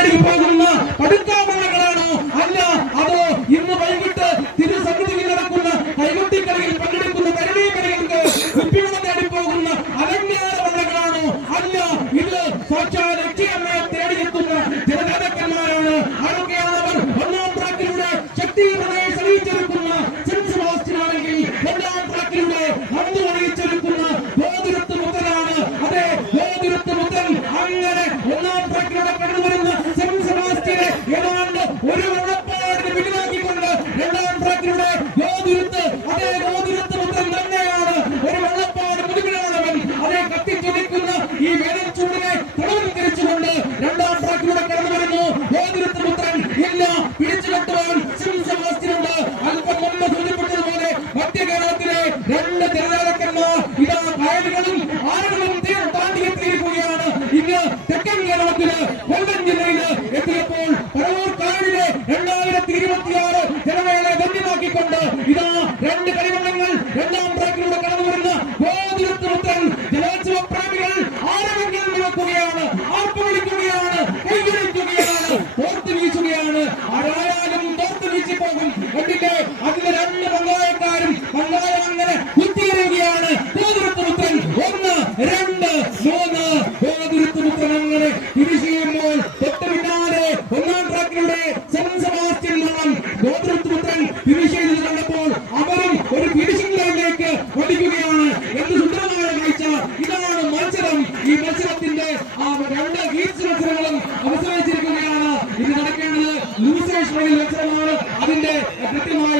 തേടി പോകുന്ന പടുക്കാമകളാണോ? അല്ല, അതോ ഇന്ന് വൈകിട്ട് തിരുസന്നിധിയിൽ നടക്കുന്ന കൈകൊട്ടിക്കളിയിൽ പങ്കെടുക്കുന്ന പരിണീകൾക്ക് കുപ്പിവെള്ളം തേടി പോകുന്ന അലങ്കാര വള്ളങ്ങളാണോ? അല്ല, ഇത് സാക്ഷാൽ ലക്ഷ്യമ്മയെ തേടിയെത്തുന്ന ജനതാക്കന്മാരാണ്. ആരൊക്കെയാണ് അവർ? ഒന്നാം ട്രാക്കിലൂടെ ശക്തി തെളിയിച്ചെടുക്കുന്ന സെന്റ് സെബാസ്റ്റ്യനാണെങ്കിൽ രണ്ടാം ട്രാക്കിലൂടെ അന്ന് തെളിയിച്ചെടുക്കുന്ന ഗോതിരത്ത് മുതലാണ്. അതെ, ഗോതിരത്ത് മുതൽ അങ്ങനെ ഒന്നാം ട്രാക്കിലൂടെ കടന്നു വരുന്ന സെന്റ് സെബാസ്റ്റ്യനെ ഏതാണ്ട് ഒരു വെള്ളപ്പാടിന് പിന്നിലാക്കിക്കൊണ്ട് രണ്ടാം ട്രാക്കിലൂടെ ഗോതിരത്ത്, അതേ ഗോതിരത്ത് മുതൽ തന്നെയാണ് ഒരു വെള്ളപ്പാട് മുതുകിലാണവൻ. അതേ കത്തിച്ചൊലിക്കുന്ന ഈ വേനൽ ചൂടിനെ തടവൽക്കരിച്ചുകൊണ്ട് രണ്ടാം ട്രാക്കിലൂടെ കടന്നു വരുന്നു ഗോതിരത്ത് പുത്രൻ. ഇല്ല, പിടിച്ചു കെട്ടുവാൻ സെന്റ് സെബാസ്റ്റ്യനുണ്ട്. അല്പം മുമ്പ് സൂചിപ്പിച്ചതുപോലെ മധ്യ കേരളത്തിലെ രണ്ട് ജനതാക്കന്മാർ ഇതാ കായലുകളും ആറുകളും താണ്ടിയെത്തിയിരിക്കുകയാണ്. ഇന്ന് തെക്കൻ കേരളത്തില് കൊല്ലം ജില്ലയില് എത്തിയപ്പോൾ പറവൂർ കായലിലെ 2026 ജനമേളയെ ധന്യമാക്കിക്കൊണ്ട് ഇതാ രണ്ട് കളിവള്ളങ്ങൾ രണ്ടാം ട്രാക്കിലൂടെ കടന്നു വരുന്ന ഗോതിരത്ത് പുത്രൻ. ജലോത്സവ പ്രേമികൾ ആരവെങ്കിലും മുഴക്കുകയാണ്, ആർപ്പ് വിളിക്കുകയാണ്, കൈയൊഴിക്കുകയാണ്, തോർത്ത് വീശുകയാണ്. ആരായാലും തോർത്ത് വീശി പോകും. കണ്ടില്ലേ, അതിലെ രണ്ട് പങ്കായക്കാരും പങ്കായം അങ്ങനെ കുത്തിയെറിയുകയാണ്. ഗോതിരത്ത് പുത്രൻ 1, 2, 3. ഗോതിരത്ത് പുത്രൻ അങ്ങനെ തിരിച്ചുമ്പോൾ തൊട്ട് പിന്നാലെ ഒന്നാം ട്രാക്കിലൂടെ സെന്റ് സെബാസ്റ്റ്യൻ വള്ളം ഗോതിരത്ത് പുത്രൻ ഫിനിഷ് ചെയ്തത് കണ്ടപ്പോൾ അവരും ഒരു ഫിനിഷിംഗ് ലൈനിലേക്ക് ഓടിക്കുകയാണ്. എന്ത് സുന്ദരമായ കാഴ്ച! ഇതാണ് മത്സരം. ഈ മത്സരത്തിന്റെ രണ്ട് ഗീറ്റ്സ് മത്സരങ്ങളും അവസാനിച്ചിരിക്കുകയാണ്. ഇത് നടക്കേണ്ടത് ലൂസേഴ്സ് മത്സരമാണ്. അതിന്റെ കൃത്യമായ